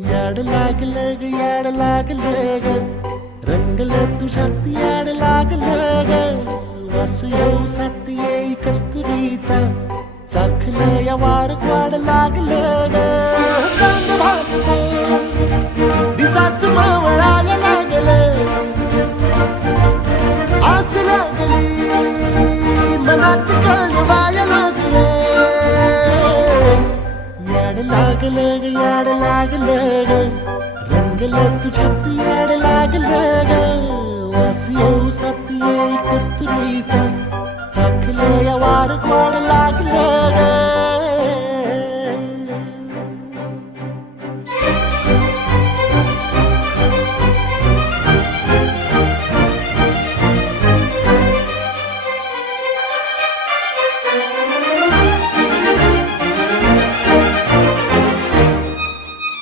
याड लागलं ग याड लागलं ग रंगलं तुझ्यात याड लागलं ग वास येऊ साथ येई कस्तुरीचा चाखलं या वार वाड लागलं ग चांद भासतो दिसाच मावळायला लागलं आस लागली मनात कळवाया लागलं याड लागलं ग याड लागलं ग रंगलं तुझ्यात याड लागलं ग वास येऊ साथ येई कस्तुरीचा चाखलं या वार गोड लागलं ग